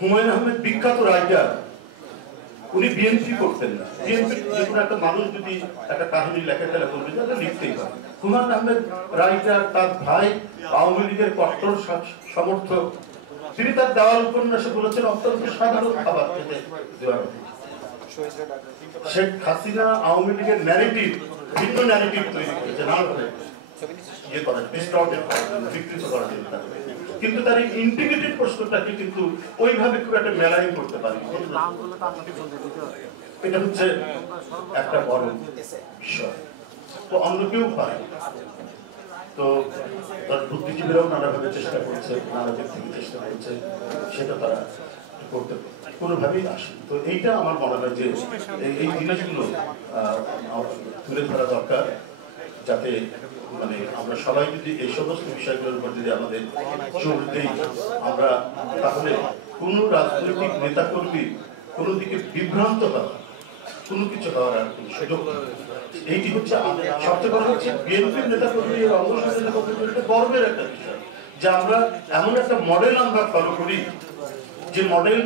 হুমায়ুন আহমেদ বিখ্যাত রাইটার, উনি বিএনপি করতেন না। বিএনপি যে কোনো একটা মানুষ যদি একটা কাহিনী লেখা ফেলা করবে তাহলে লিখতেই পারে। হুমায়ুন আহমেদ রাইটার, তার ভাই আওয়ামী লীগের কট্টর সমর্থক, তিনি তার দেওয়াল উপন্যাসে বলেছেন অত্যন্ত সাধারণ খাবার খেতে দেওয়ার। শেখ হাসিনা আওয়ামী লীগের ন্যারেটিভ, ভিন্ন ন্যারেটিভ তৈরি করেছে, না করে ইয়ে করেন, বিকৃত করার জন্য। কিন্তু তার এই ইন্টিগ্রেটেড প্রশ্নটাকে কিন্তু ওইভাবে খুব একটা মেলাইন করতে পারি। এটা হচ্ছে একটা বড় বিষয়। তো অন্য কেউ পারে, তো তার বুদ্ধিজীবীরাও নানাভাবে চেষ্টা করছে, নানা দিক থেকে চেষ্টা করছে, সেটা তারা করতে কোনোভাবেই আসে। তো এইটা আমার মনে হয় যে এই জিনিসগুলো তুলে ধরা দরকার, যাতে মানে আমরা সবাই যদি এই সমস্ত বিষয়গুলোর উপর যদি আমাদের জোর দেই, আমরা তাহলে কোনো রাজনৈতিক নেতাকর্মী কোনো দিকে বিভ্রান্ত হওয়া, কোনো কিছু হওয়ার আর কোনো সুযোগ। এইটি হচ্ছে সবচেয়ে বড় হচ্ছে বিএনপির নেতাকর্মীর অবশ্যই গর্বের একটা বিষয় যে আমরা এমন একটা মডেল আমরা ফলো করি, যে মডেল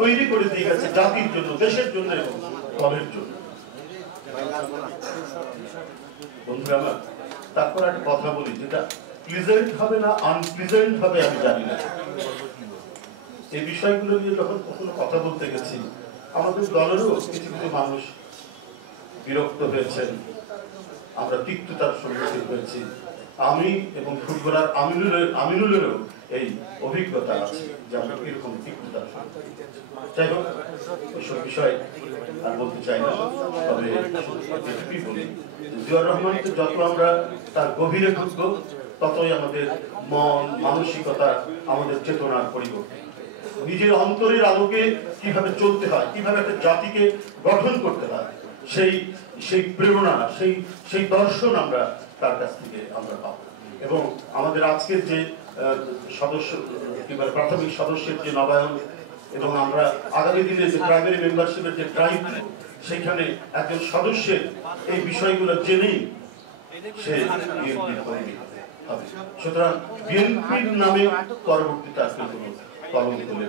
তৈরি করে দিয়ে গেছে জাতির জন্য, দেশের জন্য এবং দলের জন্য। বন্ধুরা আমার, তারপর একটা কথা বলি যেটা প্লিজেন্ট হবে না আনপ্লিজেন্ট হবে আমি জানি না। এই বিষয়গুলো নিয়ে যখন কখনো কথা বলতে গেছি, আমাদের দলেরও কিছু কিছু মানুষ বিরক্ত হয়েছেন, আমরা তিক্ততার সম্মুখীন হয়েছি। আমি এবং ফুটবলার আমিনুলেরও এই অভিজ্ঞতা আছে যে আমরা কিরকম তিক্ততার সম্মুখীন। যাই হোক, ওইসব বিষয় আর বলতে চাই না। তবে এটুকুই বলি, জিয়াউর রহমানকে যত আমরা তার গভীরে ঢুকবো, ততই আমাদের মন মানসিকতা, আমাদের চেতনার পরিবর্তন, নিজের অন্তরের আলোকে কিভাবে চলতে হয়, কিভাবে একটা জাতিকে গঠন করতে হয়, সেই প্রেরণা, সেই দর্শন আমরা তার কাছ থেকে আমরা পাবো। এবং আমাদের আজকের যে সদস্য কিংবা প্রাথমিক সদস্যের যে নবায়ন, এবং আমরা আগামী দিনে যে প্রাইমারি মেম্বারশিপের যে ড্রাইভ, সেখানে একজন সদস্যের এই বিষয়গুলো জেনেই সে বিএনপির কর্মী হবে। সুতরাং বিএনপির নামে পরবর্তীতে আসলে কোনো কলম তুলে